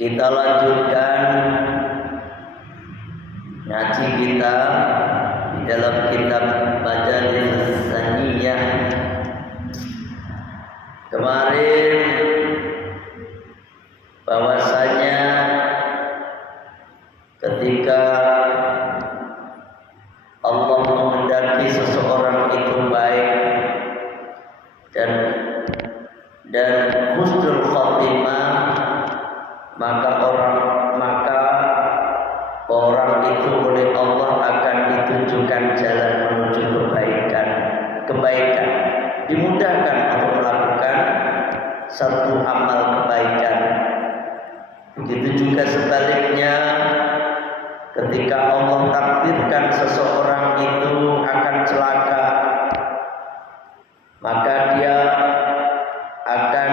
Kita lanjutkan ngaji kita di dalam kitab Majalis Saniyah. Kemarin bahwasanya ketika Allah menghendaki seseorang itu baik dan husnul khotimah, maka orang itu oleh Allah akan ditunjukkan jalan menuju kebaikan, dimudahkan untuk melakukan satu amal kebaikan. Begitu juga sebaliknya, ketika Allah takdirkan seseorang itu akan celaka, maka dia akan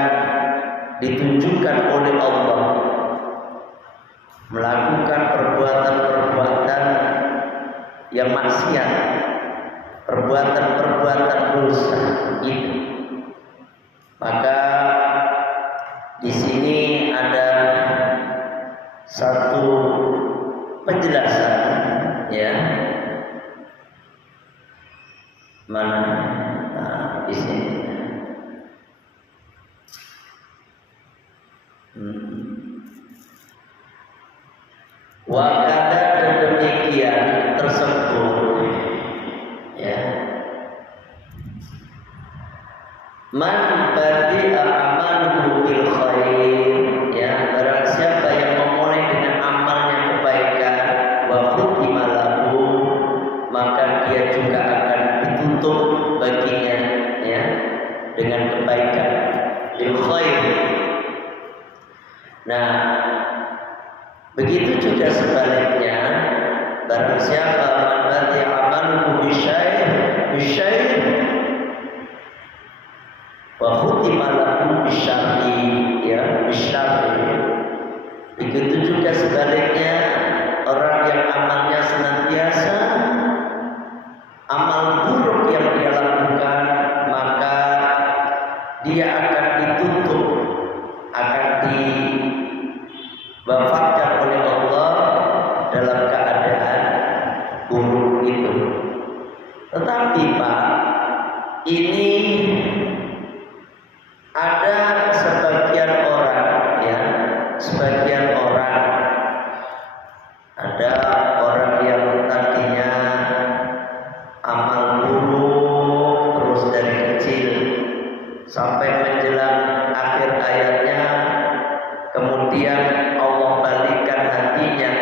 ditunjukkan oleh Allah melakukan perbuatan-perbuatan yang maksiat, perbuatan-perbuatan dosa itu. Maka di sini ada satu penjelasan, ya. Mana? Nah, di sini. Wakada dan demikian tersebut, ya. Man badi'a amaluhu bil khair, ya, barang siapa yang memulai dengan amalnya kebaikan, wa khutima lahu, maka dia juga akan ditutup baginya, ya, dengan kebaikan, bil khair. Nah, begitu juga sebaliknya, barang siapa man badi'a amaluhu bisyai wa khutima lahu bisyarri, ya, bisyarri. Begitu juga sebaliknya, orang yang amalnya senantiasa amal buruk yang dia lakukan, maka dia akan ditutup, akan diwafatkan oleh Allah dalam keadaan buruk itu. Tetapi Pak, ini ada sebagian orang, ya, sebagian orang, ada orang yang tadinya amal buruk terus dari kecil sampai menjelang akhir hayatnya, kemudian Allah balikkan hatinya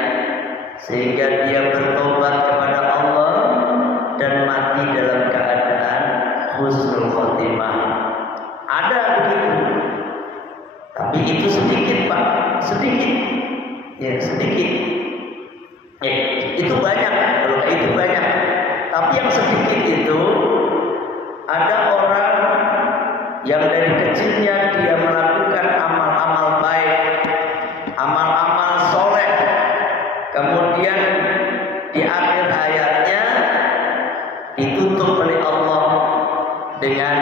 sehingga dia bertobat kepada Allah dan mati dalam keadaan husnul khotimah. Ada begitu, tapi itu sedikit Pak, sedikit, ya, sedikit. Itu banyak, kalau itu banyak. Tapi yang sedikit itu, ada orang yang dari kecilnya dia melakukan amal-amal baik, amal-amal soleh, kemudian di akhir hayatnya ditutup oleh Allah dengan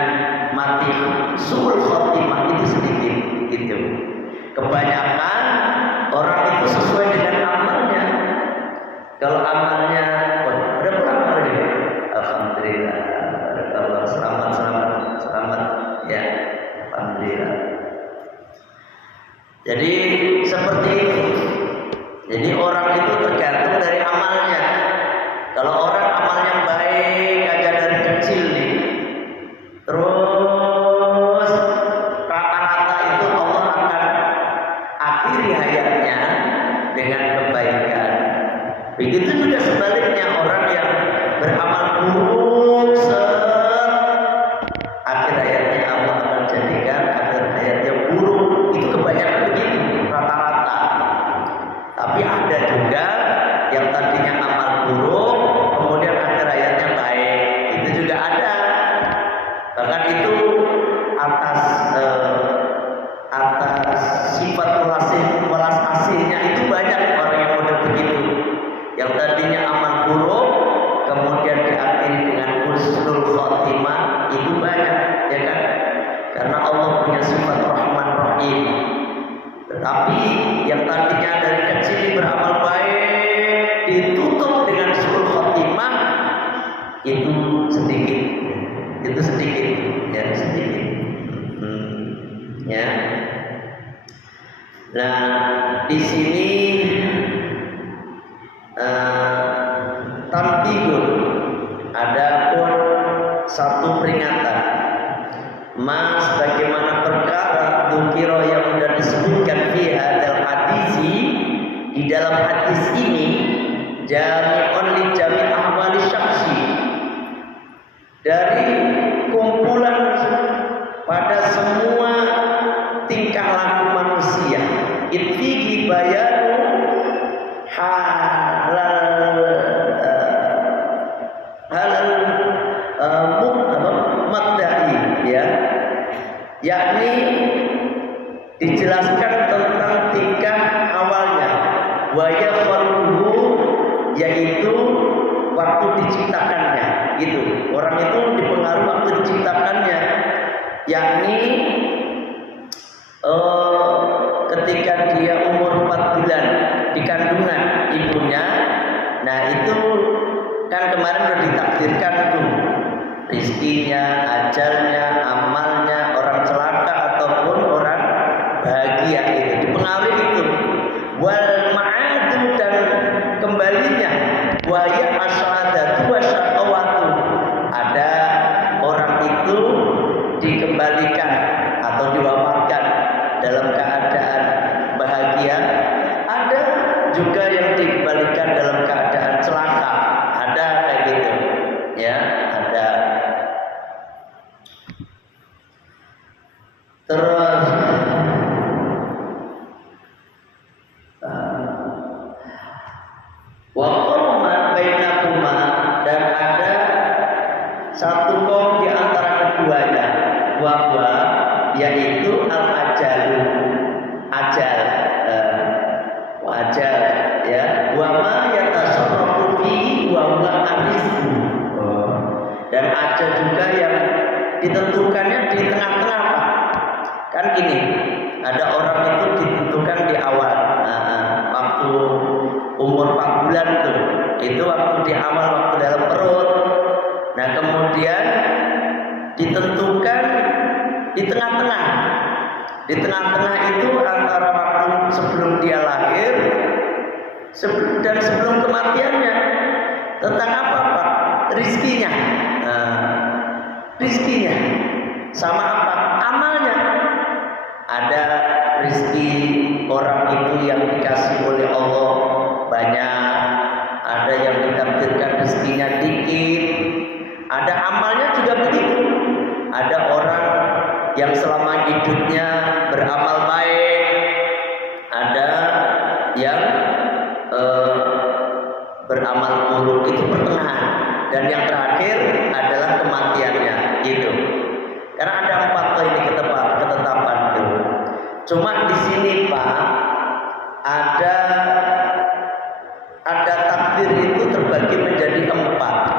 mati suul khotimah. Itu sedikit gitu. Kebanyakan orang itu sesuai dengan amalnya. Kalau amalnya berapa amal ini? Alhamdulillah, Allah, selamat, ya, alhamdulillah. Jadi seperti itu. Jadi orang itu tergantung dari amalnya. Kalau orang amalnya baik aja dari kecil nih, terus rata-rata itu Allah akan akhiri hayatnya dengan kebaikan. Begitu juga sebaliknya, orang yang beramal buruk, akhir hayatnya Allah akan jadikan akhir hayatnya buruk. Itu kebanyakan begitu, rata-rata. Tapi ada juga yang tadinya amal buruk, kemudian akhir hayatnya baik. Itu juga ada. Bahkan itu atas sifat welas asihnya itu banyak orang yang model begitu. Yang tadinya amal buruk, kemudian diakhiri dengan husnul khotimah, itu banyak, ya kan? Karena Allah punya sifat Rahman Rahim. Tetapi yang tadi Ya. Nah, di sini tanbihun, adapun satu peringatan, mas bagaimana perkara dzikra yang sudah disebutkan di hadal hadisi, di dalam hadis ini, jami'un li jami' ahwali syakhsi, dari kumpulan pada semua tingkah laku manusia, itfihi bayanu maddai, ya, yakni dijelaskan tentang tingkah awalnya, wa yakhluhu, yaitu waktu diciptakannya, gitu. Orang itu dipengaruhi waktu diciptakannya, yakni ketika dia umur 4 bulan di kandungan ibunya. Nah, itu kan kemarin sudah ditakdirkan tuh rizkinya, ajalnya, amalnya, orang celaka ataupun orang bahagia, itu dipengaruhi itu. Wal ma'adu, dan kembalinya, wa ya asyadatu wa syaqawatu, ada orang itu dikembalikan atau diwafatkan dalam keadaan bahagia, ada juga yang dikembalikan dalam keadaan celaka, ada kayak gitu, ya, ada. Terus wa qurman bainakuma, dan ada satu kaum di antara keduanya, wa yaitu al ajalu, ajal, ajal, ya, wa ma yatasarrafu fihi wa huwa arizqu, dan ada juga yang ditentukannya di tengah-tengah, Pak. Kan gini, ada orang itu ditentukan di awal, waktu umur 4 bulan tuh, itu waktu di awal, waktu dalam perut. Nah, kemudian ditentukan di tengah-tengah. Di tengah-tengah itu antara waktu sebelum dia lahir dan sebelum kematiannya. Tentang apa, Pak? Rizkinya. Rizkinya sama apa? Amalnya. Ada rizki orang itu yang dikasih oleh Allah banyak, ada yang ditakdirkan rizkinya dikit, ada amalnya juga begitu. Ada orang yang selama hidupnya beramal baik, ada yang beramal buruk, itu pertengahan, dan yang terakhir adalah kematiannya, gitu. Karena ada 4 ini ketetapan itu. Cuma di sini, Pak, ada takdir itu terbagi menjadi 4.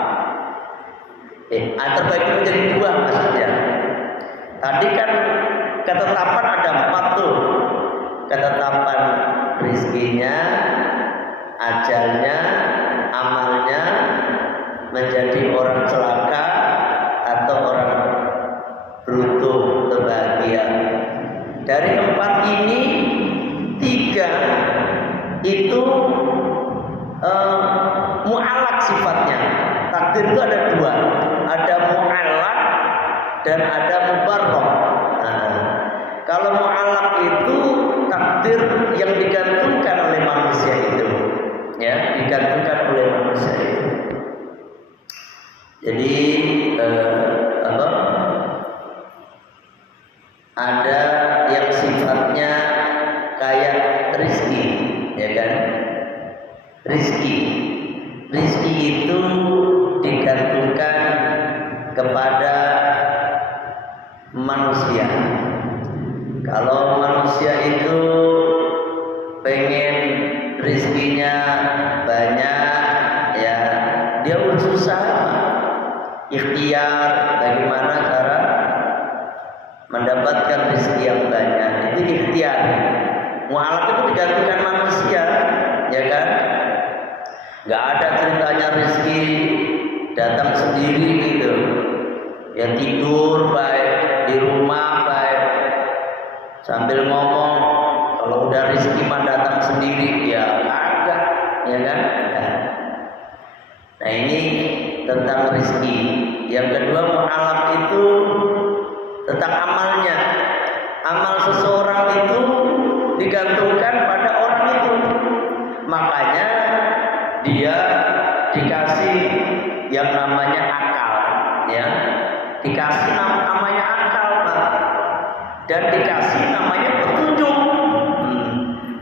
Terbagi menjadi 2 maksudnya. Tadi kan ketetapan ada 4 tuh. Ketetapan rizkinya, ajalnya, amalnya, menjadi orang celaka atau orang beruntung atau bahagia. Dari 4 ini, 3 itu mu'alak sifatnya. Takdir itu ada 2, ada mu'alak dan ada mubarrok. Kalau mu'alak itu takdir yang digantungkan oleh manusia itu, ya, digantungkan oleh manusia itu. Jadi ada yang sifatnya kayak rizki, ya kan? Rizki itu digantungkan kepada manusia. Kalau manusia itu pengen rizkinya banyak, ya, dia berusaha ikhtiar bagaimana cara mendapatkan rezeki yang banyak, itu ikhtiar. Mu'alaf itu digantungkan manusia, ya kan? Gak ada ceritanya rezeki datang sendiri gitu. Ya tidur baik, di rumah baik, sambil ngomong kalau udah rezeki mah datang sendiri ya agak, ya kan? Nah ini tentang rezeki. Yang kedua mu'alaf itu tentang amalnya. Amal seseorang itu digantungkan pada orang itu. Makanya dia dikasih yang namanya akal, ya. Dikasih namanya akal, Pak. Dan dikasih namanya petunjuk.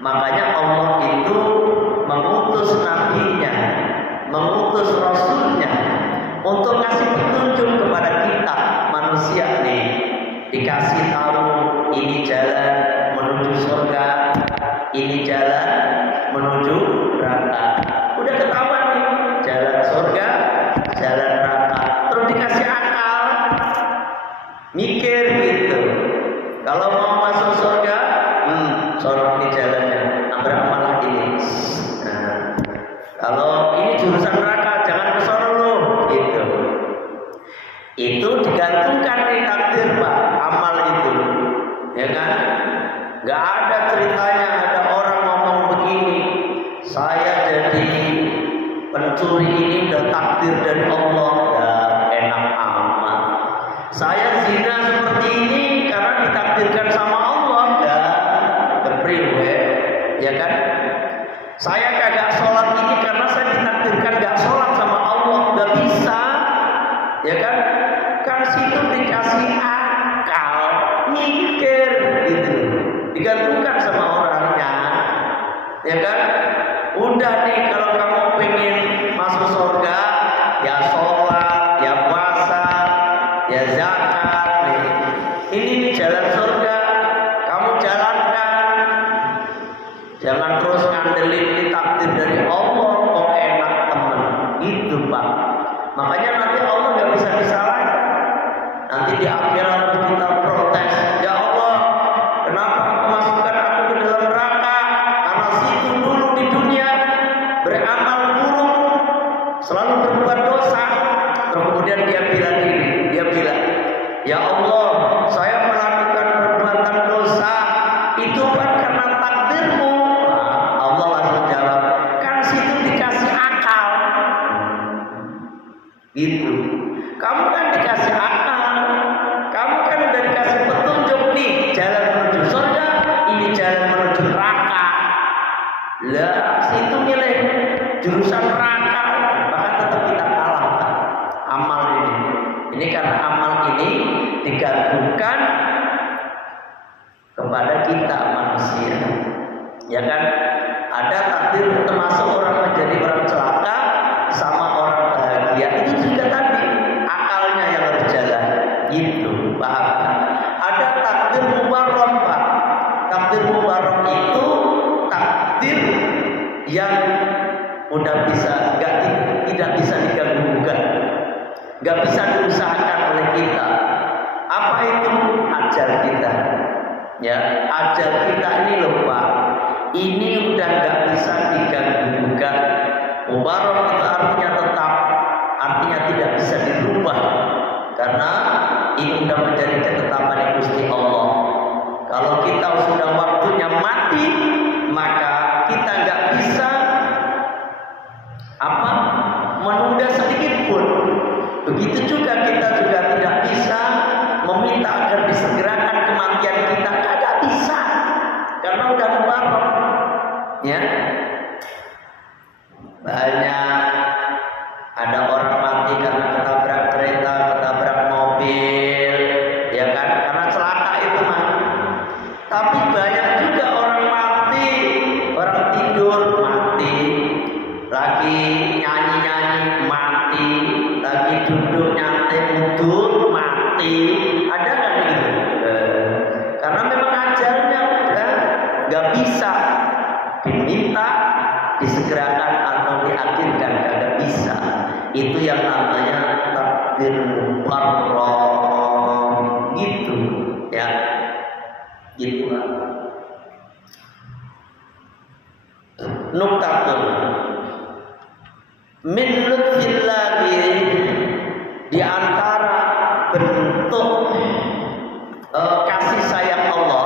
Makanya Allah itu mengutus nabinya, mengutus rasulnya untuk kasih petunjuk kepada kita manusia nih. Dikasih tahu ini jalan menuju surga, ini jalan menuju neraka. Udah ketahuan nih, jalan surga, jalan neraka. Terus dikasih akal, mikir gitu. Kalau mau masuk surga, sorot ini jalannya, nabrak malah ini. Nah, kalau ini jurusan neraka, jangan ke sono lu, gitu. Itu digantungkan di takdir, Pak, amal itu, ya kan? Gak ada ceritanya ada orang ngomong begini, saya jadi pencuri ini udah takdir dari Allah, ya enak amat. Saya zina seperti ini karena ditakdirkan sama Allah, ya kepriwe, ya kan? Saya kagak sholat ini karena saya ditakdirkan gak sholat sama Allah, gak bisa, ya kan? Kan situ dikasih akal, mikir gitu, digantungkan sama orangnya, ya kan? Udah nih kalau kamu pengen masuk surga, ya sholat, ya puasa, ya zakat, nih. Ini nih jalan surga, kamu jalankan. Jangan terus ngandelin di takdir dari Allah, kok enak temen, gitu Pak. Makanya nanti Allah nggak bisa disalahin. Nanti di akhirat kita protes, ya Allah, kenapa Engkau masukkan aku ke dalam neraka? Karena situ dulu di dunia beramal buruk, selalu berbuat dosa. Terus kemudian dia bilang gini, dia bilang, ya Allah, saya melakukan perbuatan dosa itu kan karena takdirmu. Nah, Allah langsung jawab, kan situ dikasih akal, gitu. Kamu kan dikasih akal, kamu kan udah dikasih petunjuk nih, jalan menuju surga, ini jalan menuju neraka. Lah, situ milih jurusan neraka, bahkan tetap kita kalah, Pak. Amal ini. Ini karena amal ini digantungkan kepada kita manusia, ya kan? Ada takdir termasuk orang menjadi orang celaka sama orang bahagia, itu juga tadi akalnya yang harus jalan, gitu, paham? Ada takdir mubarok, Pak. Takdir mubarok itu takdir yang udah bisa, tidak bisa diganggu-gugat, nggak bisa diusahakan oleh kita. Apa itu? Ajal kita, ya, ajal kita ini loh Pak, ini udah nggak bisa diganggu-gugat. Mubarok itu artinya tetap, artinya tidak bisa dirubah, karena ini udah menjadi ketetapan Gusti Allah. Kalau kita sudah waktunya mati, maka kita nggak bisa menunda sedikit pun. Begitu juga kita juga tidak bisa meminta agar disegerakan kematian kita, tidak bisa, karena udah mubarok, ya. Banyak ada orang mati karena ketabrak kereta, ketabrak mobil, ya kan, karena celaka itu mah. Tapi banyak juga orang mati, orang tidur mati, lagi nyanyi-nyanyi mati, lagi duduk nyantai mundur mati. Ada kan gitu? Karena memang ajalnya udah nggak bisa diminta disegerakan atau diakhirkan, nggak bisa. Itu yang namanya takdir mubarok, gitu, ya, gitu lah. Nuktatun min lutfillahi, di antara bentuk kasih sayang Allah,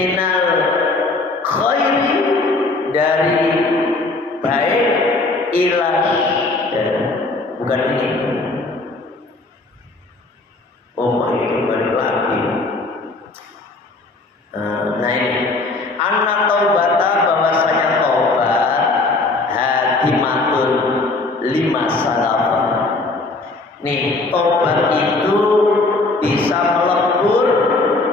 minal khairi, dari baik, ilah, ya, bukan ini. Oh itu balik lagi. Nah ini anna taubata, bahwasanya taubat hatimatun lima salafah. Nih taubat itu bisa melebur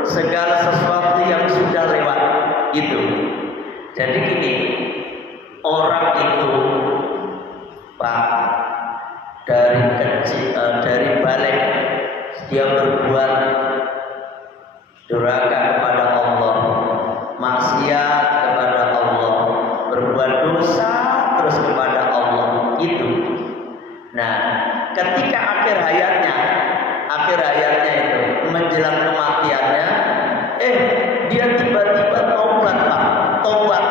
segala sesuatu yang sudah lewat itu. Jadi gini, orang itu Pak, dari kecil, dari balik dia berbuat durhaka kepada Allah, maksiat kepada Allah, berbuat dosa terus kepada Allah itu. Nah, ketika akhir hayatnya itu menjelang kematiannya, dia tiba-tiba taubat Pak, taubat,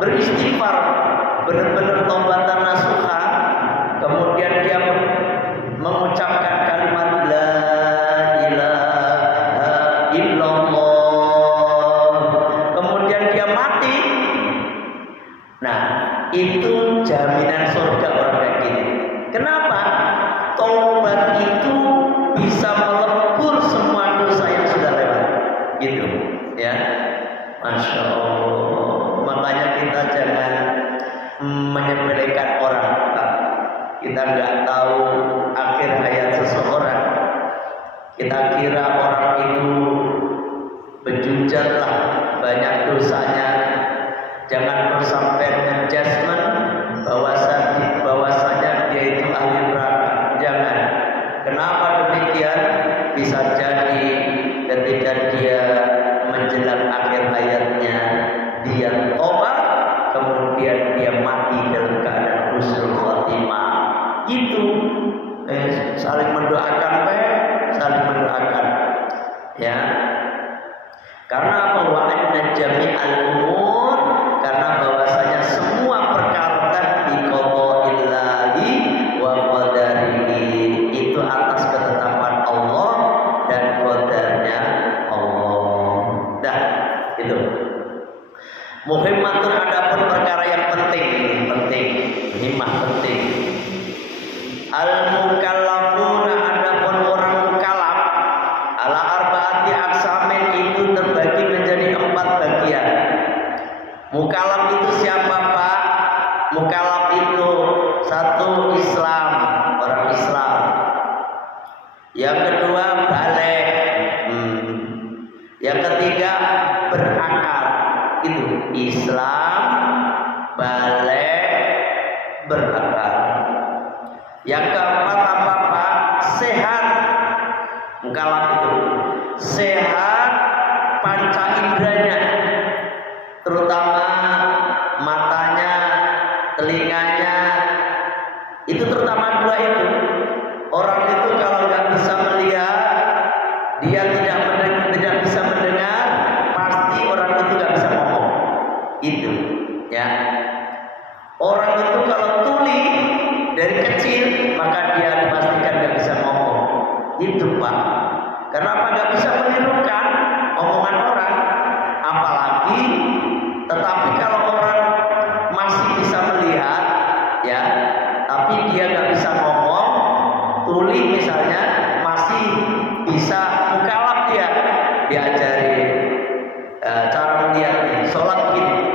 beristighfar, benar-benar taubatan nasuha. Kemudian dia mengucapkan kalimat la ilaha illallah. Kemudian dia mati. Nah, itu jaminan surga orang kayak gini. Kenapa? Taubat itu bisa melebur semua dosa yang sudah lewat. Gitu, ya. Masya Allah. Makanya kita jangan menyepelekan orang. Kita nggak tahu akhir hayat seseorang. Kita kira orang itu bejujat lah, banyak dosanya. Jangan terus sampai menjudgment bahwasanya dia itu ahli neraka. Jangan. Kenapa demikian? Bisa jadi ketika dia menjelang akhir hayatnya dia tobat, kemudian dia mati dalam keadaan husnul khotimah. Itu saling mendoakan, saling mendoakan, ya. Karena apa? Wa anna jami'al umur, karena bahwasanya semua perkara bi qadaillahi wa qadarihi, itu atas ketetapan Allah dan qadarnya Allah. Dah, itu. Muhimmatun, adapun perkara yang penting, muhimmah penting. Al-mukallafuna, adapun orang mukallaf, ala arbaati aqsamin, itu terbagi menjadi 4 bagian. Mukallaf itu siapa Pak? Mukallaf itu satu, Islam, orang Islam. Yang kedua baligh. Yang ketiga berakal. Itu Islam, baligh, berakal. Yang keempat apa Pak? Sehat. Mukallaf itu sehat panca inderanya, terutama matanya, telinganya. Itu terutama 2 itu. Orang itu kalau nggak bisa melihat, dia tidak bisa mendengar, pasti orang itu nggak bisa ngomong. Itu, ya. Orang itu kalau tuli dari kecil, maka dia dipastikan nggak bisa ngomong. Itu Pak. Kenapa nggak bisa menirukan omongan orang? Apalagi, tetapi kalau orang masih bisa melihat, ya, tapi dia nggak bisa ngomong, tuli misalnya, masih bisa mukallaf, dia diajari cara melihatnya, sholat begini,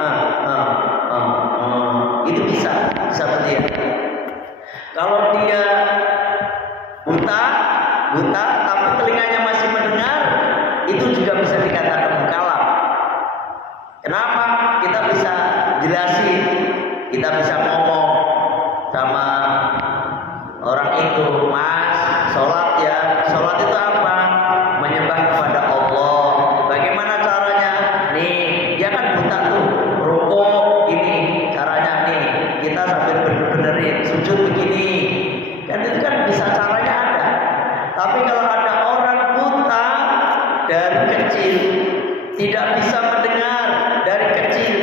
itu bisa melihat. Kalau dia buta tapi telinganya masih mendengar, itu juga bisa dikatakan mukallaf. Kenapa? Kita bisa jelasin, kita bisa ngomong sama orang itu, Mas, sholat ya. Sholat itu apa? Menyembah kepada Allah. Bagaimana caranya? Nih, dia kan buta tuh, rukuk ini caranya nih. Kita sambil benerin, sujud begini. Kan itu kan bisa caranya ada. Tapi kalau ada orang buta dari kecil, tidak bisa mendengar dari kecil,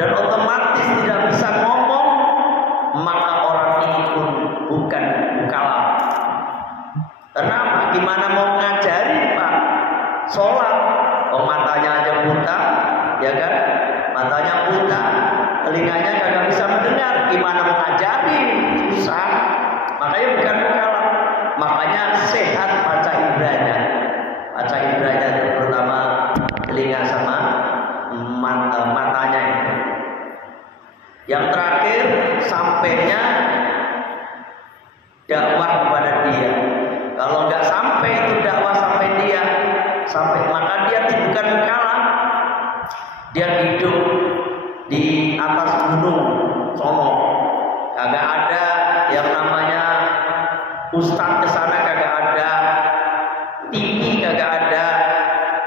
dan otomatis tidak bisa ngomong, maka orang ini pun bukan mukallaf. Kenapa? Gimana mau ngajarin Pak? Sholat, matanya aja buta, ya kan? Matanya buta, telinganya kagak bisa mendengar, gimana mau ngajarin? Susah. Makanya bukan mukalaf. Makanya sehat panca inderanya. Panca inderanya terutama telinga sama matanya itu. Yang terakhir sampainya dakwah kepada dia. Kalau nggak sampai itu dakwah sampai dia, maka dia bukan mukalaf. Dia hidup di atas gunung sono, kagak ada yang namanya ustadz kesana, kagak ada TV, kagak ada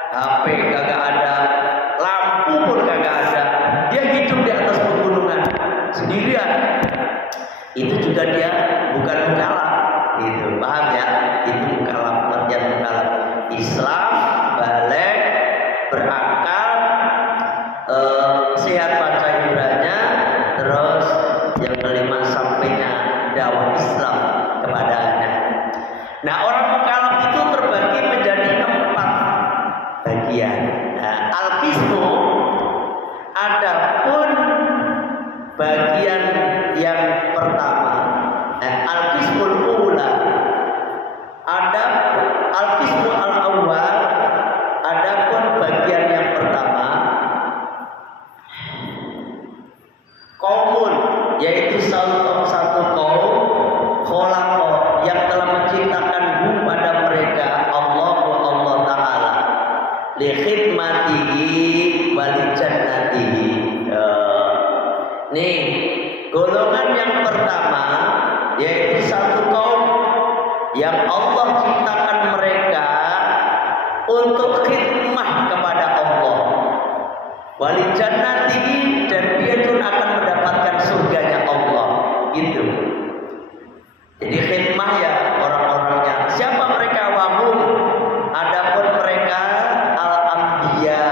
HP, kagak ada lampu pun kagak ada. Dia hidup di atas pegunungan sendirian. Itu juga dia bukan mukalaf. Itu paham ya? Itu mukalaf, pengertian mukalaf. Islam, balik, berakal, sehat panca inderanya, terus yang kelima sampainya dakwah Islam kepadanya. Nah, orang mukalaf itu terbagi menjadi 4 bagian. Nah, al-qismu adapun bagian yang pertama, al-qismul ula, ada al-qismu al-awwal, adapun bagian yang pertama, kaumun, yaitu satu kaum khalaqa yang telah menciptakan pada mereka Allah Ta'ala li khidmatihi wa li jannatihi. Nih, golongan yang pertama yaitu satu kaum yang Allah ciptakan mereka untuk khidmah kepada Allah, wali jannatihi, dan dia pun akan mendapatkan surganya Allah. Gitu. Jadi khidmah ya orang-orangnya. Siapa mereka? Wahum, adapun mereka al-anbiya,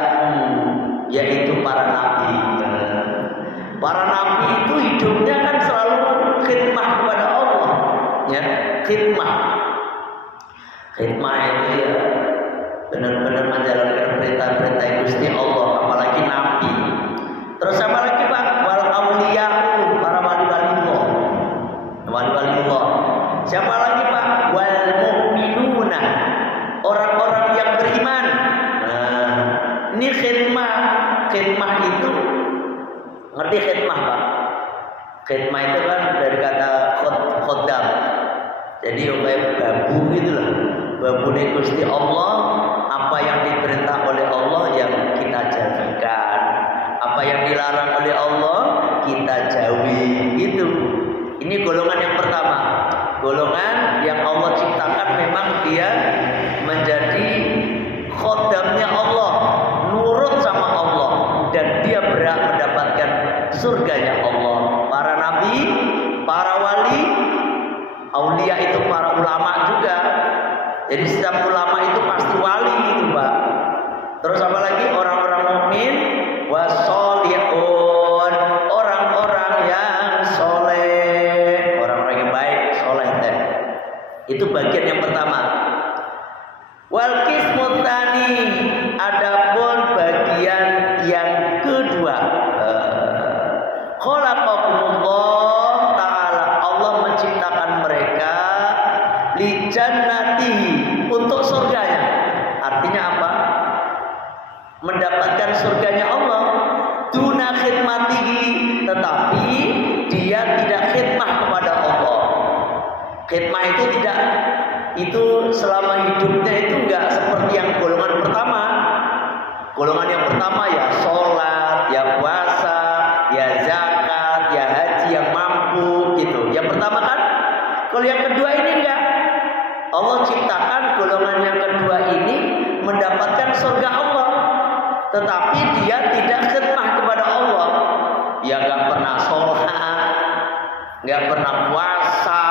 yaitu para nabi. Para nabi itu hidupnya kan selalu khidmah kepada Allah, ya, khidmah. Khidmah itu ya benar-benar menjalankan perintah-perintah Gusti Allah, apalagi nabi. Terus apa lagi Pak? Wal auliya'u, para wali-wali Allah. Wali-wali Allah. Siapa lagi Pak? Wal mu'minuna, orang-orang yang beriman. Nah, ini khidmah. Khidmah itu, ngerti khidmah Pak? Khidmah itu kan dari kata khodam. Jadi kayak babu gitu lah. Babu ini Gusti Allah, apa yang diperintah oleh Allah yang kita jalankan, apa yang dilarang oleh Allah kita jauhi. Gitu. Ini golongan yang pertama. Golongan yang Allah ciptakan memang dia menjadi khodamnya Allah, nurut sama Allah, dan dia berhak mendapatkan surganya Allah. Para nabi, para wali, aulia itu para ulama juga. Jadi setiap ulama itu pasti wali itu Pak. Terus apa lagi? Orang-orang mukmin, wasolihun, orang-orang yang soleh, orang-orang yang baik, soleh teh. Itu bagian yang pertama. Wal qismut tsani, adapun bagian yang kedua. Khalaqakumullah ta'ala, Allah menciptakan mereka li jannatihi, untuk surganya. Artinya apa? Mendapatkan surganya Allah. Duna khidmatihi, tetapi dia tidak khidmah kepada Allah. Khidmah itu tidak, itu selama hidupnya itu enggak seperti yang golongan pertama. Golongan yang pertama ya sholat, ya puasa, ya zakat, ya haji yang mampu gitu. Yang pertama kan. Kalau yang kedua ini enggak. Allah ciptakan golongan yang kedua ini mendapatkan surga Allah, tetapi dia tidak khidmah kepada Allah. Ya enggak pernah sholat, enggak pernah puasa,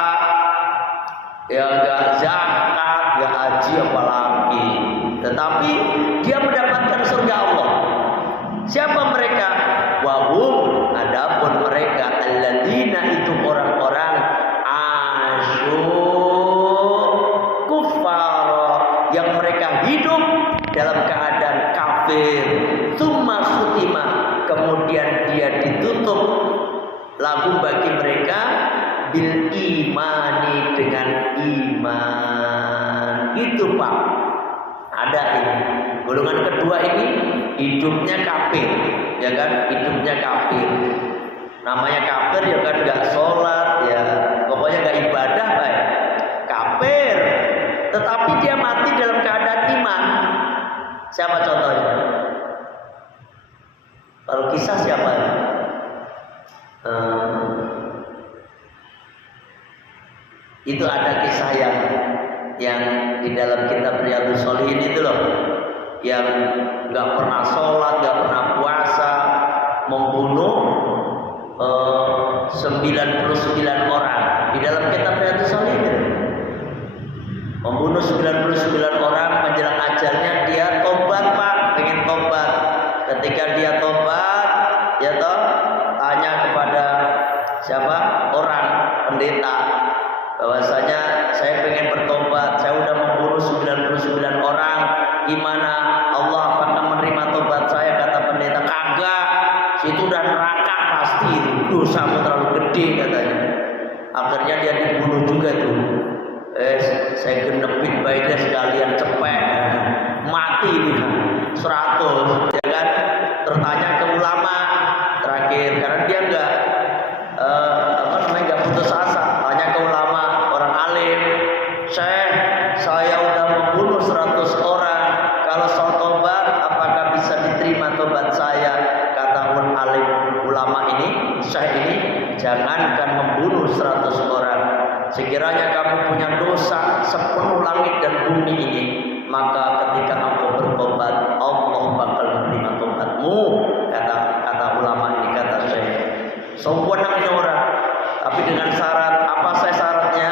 ya enggak zakat, enggak haji apalagi. Tetapi dia mendapatkan surga Allah. Siapa mereka? Wahum, adapun mereka alladzina, itu orang-orang yang mereka hidup dalam keadaan kafir. Tsumma khutima Lahum bagi mereka bil imani dengan iman. Itu Pak. Ada ini. Golongan kedua ini hidupnya kafir, ya kan? Hidupnya kafir. Namanya kafir ya kan, nggak sholat, ya pokoknya nggak ibadah, baik. Kafir. Tetapi dia mati dalam keadaan iman. Siapa contohnya? Kalau kisah siapa? Itu ada kisah yang di dalam kitab Riyadhus Shalihin itu loh, yang nggak pernah sholat, nggak pernah puasa, membunuh 99 orang di dalam kitab Riyadhus Shalihin. Membunuh 99 orang, menjelang ajalnya dia tobat Pak, pengen tobat. Ketika dia tobat, ya toh, tanya kepada siapa? Orang pendeta, bahwasanya saya pengen bertobat, saya udah membunuh 99 orang, gimana Allah apakah menerima tobat saya? Kata pendeta, kagak, situ udah neraka pasti, dosamu terlalu gede katanya. Akhirnya dia dibunuh juga tuh. Saya genepin baiknya sekalian cepet, mati dia 100, ya kan? Tertanya ke ulama terakhir, karena dia nggak nggak putus asa. Tanya ke ulama, orang alim, saya udah membunuh 100 orang. Kalau soal tobat, apakah bisa diterima tobat saya? Kata alim ulama ini, Syekh ini, jangankan membunuh 100 orang. Sekiranya kamu punya dosa sepenuh langit dan bumi ini, maka ketika engkau bertobat, Allah bakal menerima tobatmu. Kata ulama ini, kata Syekh. Sombong ini orang, tapi dengan syarat. Apa saya syaratnya?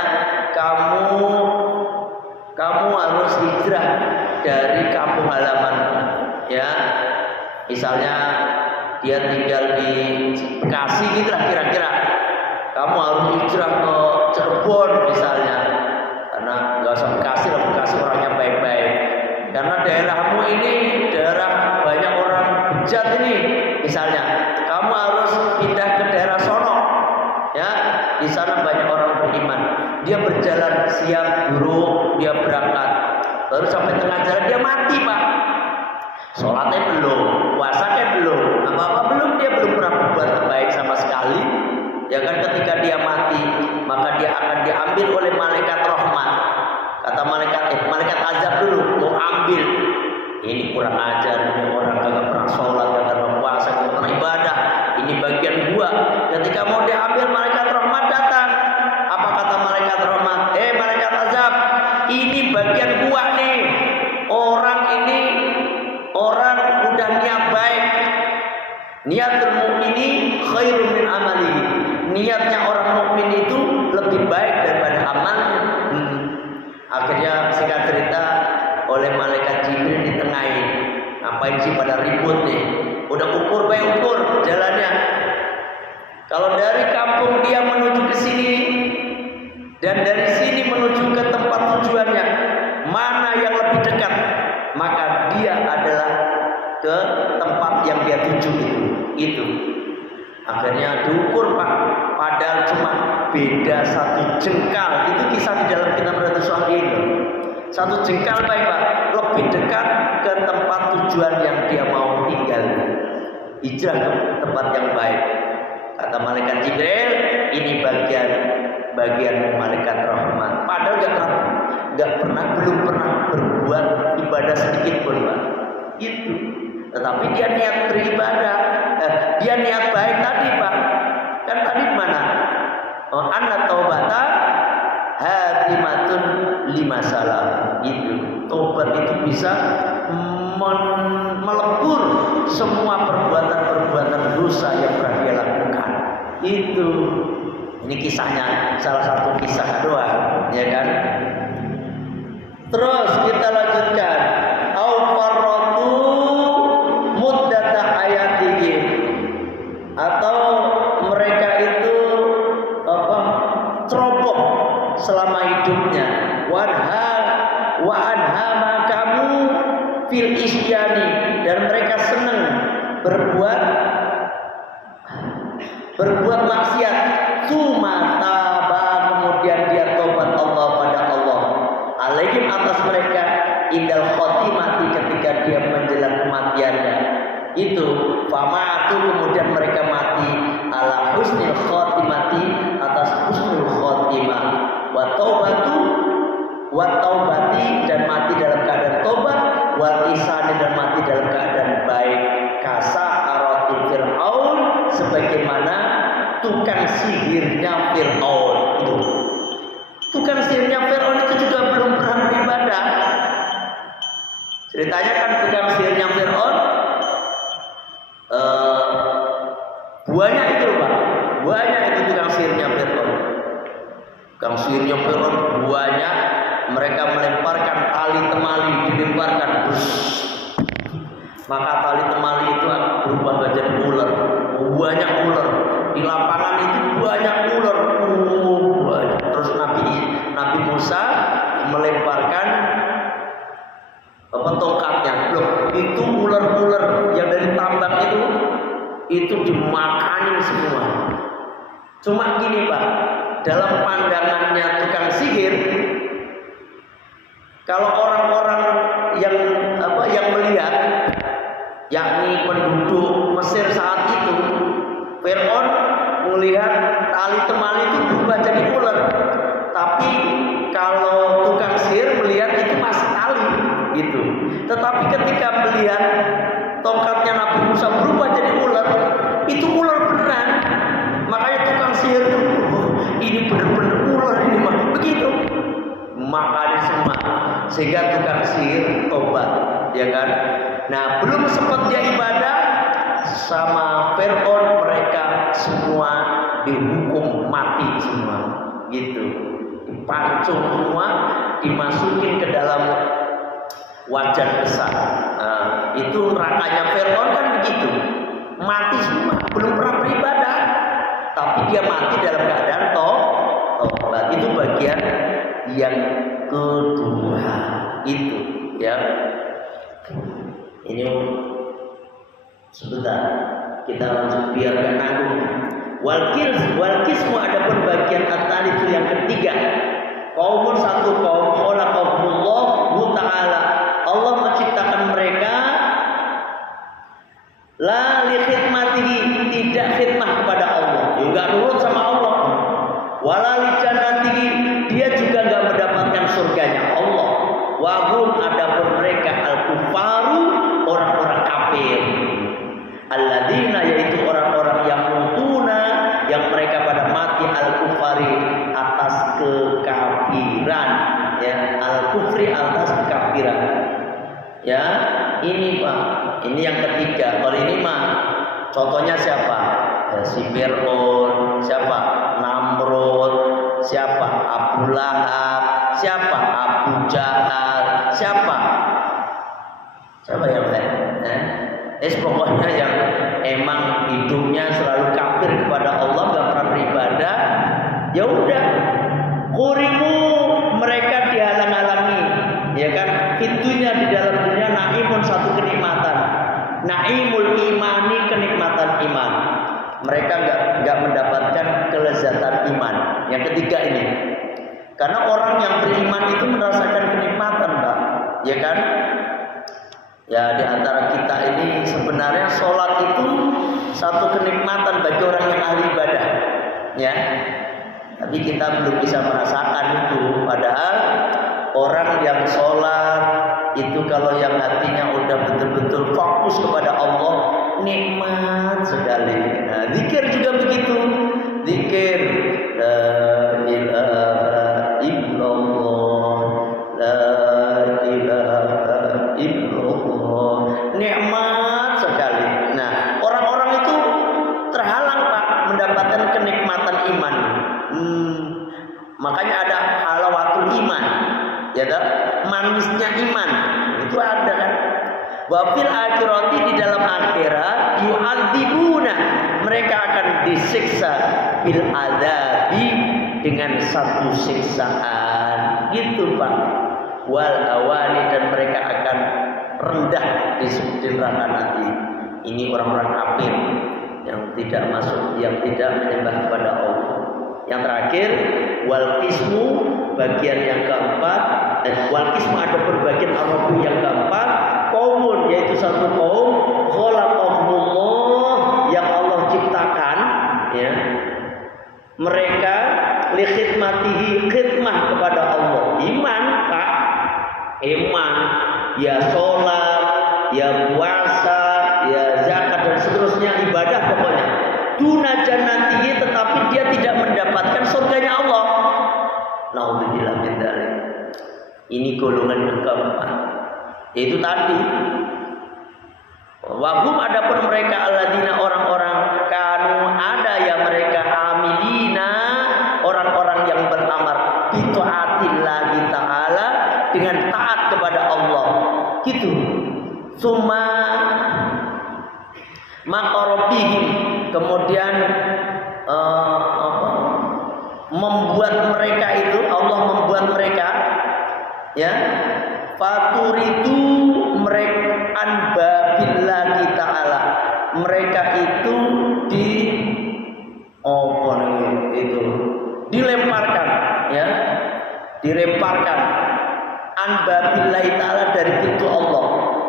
Kamu harus hijrah dari kampung halaman, ya. Misalnya dia tinggal di Bekasi gitu lah kira-kira. Kamu harus hijrah ke Cirebon misalnya, karena nggak usah Bekasi lah, Bekasi orangnya baik-baik. Karena daerahmu ini daerah banyak orang bejat ini, misalnya, kamu harus pindah ke daerah sono, ya. Di sana banyak orang beriman. Dia berjalan siap guru, dia berangkat, baru sampai tengah jalan dia mati Pak. Sholatnya belum, puasanya belum, apa-apa belum, dia belum pernah berbuat baik sama sekali. Ya kan, ketika dia mati, maka dia akan diambil oleh malaikat rahmat. Kata malaikat azab dulu mau ambil. Ini kurang ajar, ini orang kagak pernah sholat, kagak pernah puasa, kagak pernah ibadah. Ini bagian gua. Ketika mau diambil, malaikat rahmat datang. Apa kata malaikat rahmat? Malaikat azab, ini bagian gua nih. Orang ini orang udah niat baik. Niatul mukmini khairun min amalihi. Niatnya orang mukmin itu lebih baik daripada amalnya. Akhirnya singkat cerita, oleh malaikat Jibril ditengahin. Ngapain sih pada ribut nih? Udah ukur jalannya. Kalau dari kampung dia menuju ke sini dan dari sini menuju ke tempat tujuannya, mana yang lebih dekat? Maka dia adalah ke tempat yang dia tuju itu. Akhirnya diukur Pak, padahal cuma beda 1 jengkal. Itu kisah di dalam kitab Riyadhus Shalihin. 1 jengkal Pak, lebih dekat ke tempat tujuan yang dia mau tinggal. Hijrah ke tempat yang baik. Kata malaikat Jibril, ini bagian malaikat rahmat. Padahal belum pernah berbuat ibadah sedikit pun Pak. Itu. Tetapi dia niat beribadah, dia niat baik tadi Pak. Kan tadi mana? Anna taubata hatimatun lima salam. Itu tobat itu bisa melebur semua perbuatan dosa yang pernah dia lakukan. Itu. Ini kisahnya, salah satu kisah doang, ya kan? Terus kita lanjutkan. Aufarratu muddata hayatihim, atau mereka itu ceroboh selama hidupnya. Wa anha makamu fil isyani, dan mereka senang berbuat maksiat famatu kemudian mereka mati ala husnil khotimati atas husnul khotimah wa taubati dan mati dalam keadaan tobat wal ihsani dan mati dalam keadaan baik kasa aratil Fir'aun sebagaimana tukang sihirnya Fir'aun itu. Tukang sihirnya Fir'aun itu juga belum pernah beribadah. Ceritanya kan tukang sihirnya Fir'aun banyak itu Pak, banyak itu tukang sihirnya Fir'aun. Tukang sihirnya Fir'aun banyak, mereka melemparkan tali temali, dilemparkan maka tali temali itu berubah menjadi ular, banyak ular di lapangan itu, banyak ular, banyak. Terus Nabi Musa melemparkan tongkatnya, itu ular-ular yang dari tambak itu dimakanin semua. Cuma gini Pak, dalam pandangannya tukang sihir, kalau orang-orang yang melihat, yakni penduduk Mesir saat itu, Fir'aun melihat tali temali itu berubah jadi ular. Tapi kalau tukang sihir melihat itu masih tali gitu. Tetapi ketika melihat tongkatnya Nabi Musa berubah jadi ular, itu ular beneran. Makanya tukang sihir itu, ini benar-benar ular ini mah, begitu. Makanya semua, sehingga tukang sihir tobat, ya kan? Nah, belum sempat dia ibadah sama Fir'aun, mereka semua dihukum mati semua, gitu. Dipancung semua, dimasukin ke dalam wajan besar. Nah, itu nerakanya Fir'aun kan begitu, mati semua, belum pernah beribadah, tapi dia mati dalam keadaan tobat. Itu bagian yang kedua itu, ya. Ini sebentar kita lanjut biar gak nanggung. Walkismu adapun bagian atali itu yang ketiga. Kaumun satu kaum khalaqahumullahu ta'ala. Allah menciptakan mereka la li khidmatihi, tidak khidmah kepada Allah, juga nurut sama Allah. Wala li jannatihi, dia juga enggak mendapatkan surganya Allah. Wa hum adapun mereka al-kufaru, orang-orang kafir. Alladzina, yaitu orang-orang yang mutuna, yang mereka pada mati al-kufari, atas kekafiran, ya, al-kufri atas kekafiran. Ya, ini Pak, ini yang ketiga. Kalau ini mah contohnya siapa? Ya, si Fir'aun, siapa? Namrud, siapa? Abu Lahab, siapa? Abu Jahal, siapa yang lain? Pokoknya yang emang hidupnya selalu kafir kepada Allah, gak pernah beribadah, ya udah, kurimu, mereka dihalang-halangi, ya kan? Fitunya di dalam dunia naimun, satu kenikmatan, naimul imani, kenikmatan iman. Mereka nggak mendapatkan kelezatan iman. Yang ketiga ini, karena orang yang beriman itu merasakan kenikmatan, Pak, ya kan? Ya, di antara kita ini sebenarnya sholat itu satu kenikmatan bagi orang yang ahli ibadah, ya. Tapi kita belum bisa merasakan itu. Padahal orang yang sholat itu kalau yang hatinya udah betul-betul fokus kepada Allah, nikmat sekali. Nah, zikir juga begitu. Zikir la ilaha illallah, la ilaha illallah, nikmat sekali. Nah, orang-orang itu terhalang, Pak, mendapatkan kenikmatan iman. Makanya ada halawatul iman, ya kan? Manisnya iman itu ada kan? Wafil akhirati, di dalam akhirat, yu'adzibuna, mereka akan disiksa bil adabi, dengan satu siksaan, gitu Pak. Wal awali, dan mereka akan rendah di neraka nanti. Ini orang-orang kafir yang tidak masuk, yang tidak menyembah kepada Allah. Yang terakhir, wal qismu, bagian yang keempat. Dan wal qismu ada berbagian arabu yang keempat, kaumun, yaitu satu kaum khalaqahumullah, yang Allah ciptakan, ya. Mereka li khidmatihi, khidmah kepada Allah. Iman, Pak. Iman, ya sholat, ya puasa, ya zakat dan seterusnya, ibadah pokoknya. Duna jannatihi, tetapi dia tidak mendapatkan surganya Allah. Naudzubillah min dzalik. Ini golongan yang keempat. Yaitu tadi. Wahum, adapun mereka alladzina, orang-orang kanu, ada yang mereka amilina, orang-orang yang beramal bita'atillahi ta'ala, dengan taat kepada Allah. Gitu. Summa maqarabihim, kemudian membuat mereka itu, Allah membuat mereka, ya, faturidu mereka anbabillahi ta'ala, mereka itu dilemparkan, ya, dilemparkan anbabillahi ta'ala, dari pintu Allah.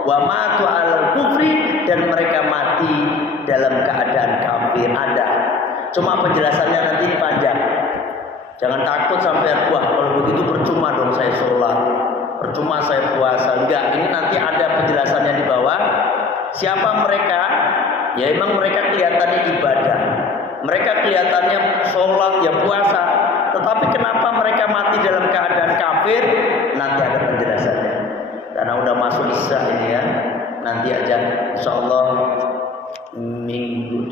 Wa matu al kufri, dan mereka mati dalam keadaan kafir. Ada, cuma penjelasannya nanti panjang. Jangan takut sampai wah kalau begitu percuma dong saya sholat, percuma saya puasa. Enggak, ini nanti ada penjelasannya di bawah. Siapa mereka? Ya emang mereka kelihatannya ibadah, mereka kelihatannya sholat, ya puasa, tetapi kenapa mereka mati dalam keadaan kafir? Nanti ada penjelasannya. Karena udah masuk Isya ini, ya. Nanti aja insyaallah minggu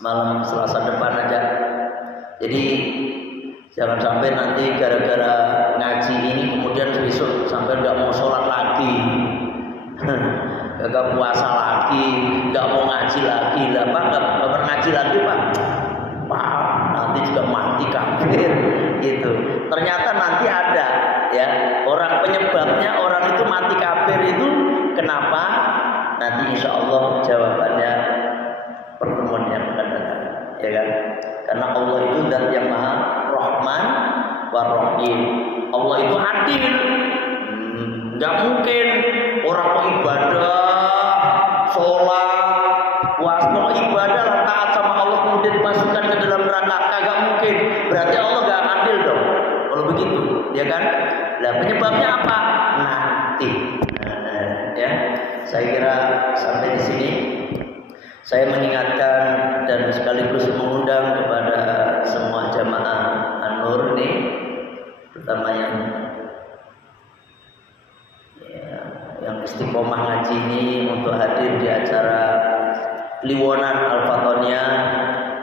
malam Selasa depan aja. Jadi jangan sampai nanti gara-gara ngaji ini kemudian besok sampai nggak mau sholat lagi, nggak puasa lagi, nggak mau ngaji lagi. Lah Pak, nggak ngaji lagi Pak, nanti juga mati kafir gitu. Ternyata nanti ada, ya, orang penyebabnya orang itu mati kafir itu kenapa? Nanti insya Allah jawabannya pertemuan yang akan datang, ya kan? Karena Allah itu zat yang maha Rahman wa Rahim. Allah itu adil. Nggak mungkin orang mau ibadah, sholat, puasa, mau ibadah lah, taat sama Allah kemudian dimasukkan ke dalam neraka. Kagak mungkin. Berarti Allah nggak adil dong. Kalau begitu, ya kan? Nah, penyebabnya apa? Nanti. Ya, saya kira sampai di sini. Saya mengingatkan dan sekaligus mengundang kepada semua jamaah An-Nur nih, terutama yang istiqomah ngaji ini, untuk hadir di acara Liwonan Al-Fatonia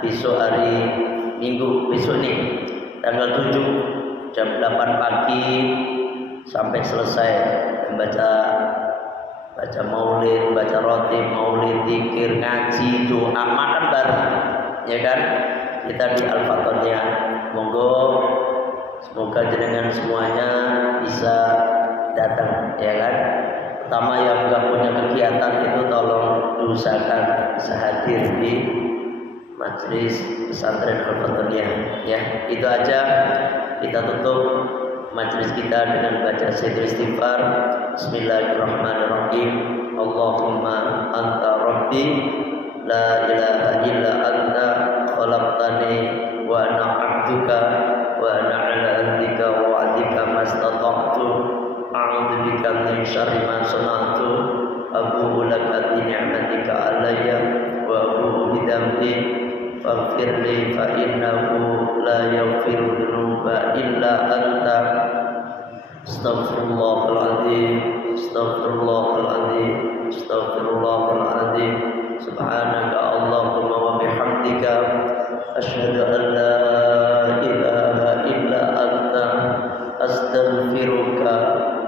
besok hari Minggu, besok nih tanggal 7 jam 8 pagi sampai selesai membaca maulid, baca roti, maulid, zikir, ngaji, doa, makan bareng, ya kan? Kita di Al-Fatonia. Monggo semoga jenengan semuanya bisa datang, ya kan? Pertama yang nggak punya kegiatan itu tolong diusahakan bisa hadir di majelis pesantren Al-Fatonia, ya. Itu aja, kita tutup majelis kita dengan baca Sayyidul Istighfar. Bismillahirrahmanirrahim. Allahumma anta rabbi la ilaha illa anta khalaqtani wa ana 'abduka wa ana 'ala ahdika wa wa'dika mastata'tu a'udzu bika min syarri ma sana'tu abu'u laka bi ni'matika 'alayya wa abu'u bi dhanbi faghfir li fa innahu la yaghfiru dzunuba illa anta. Astaghfirullahaladzim, astaghfirullahaladzim, astaghfirullahaladzim. Subhanaka Allahumma wa bihamdika asyhadu an la ilaha illa anta astaghfiruka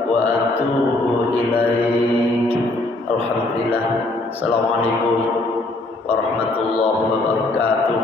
wa atubu ilaik. Alhamdulillah. Assalamualaikum warahmatullahi wabarakatuh.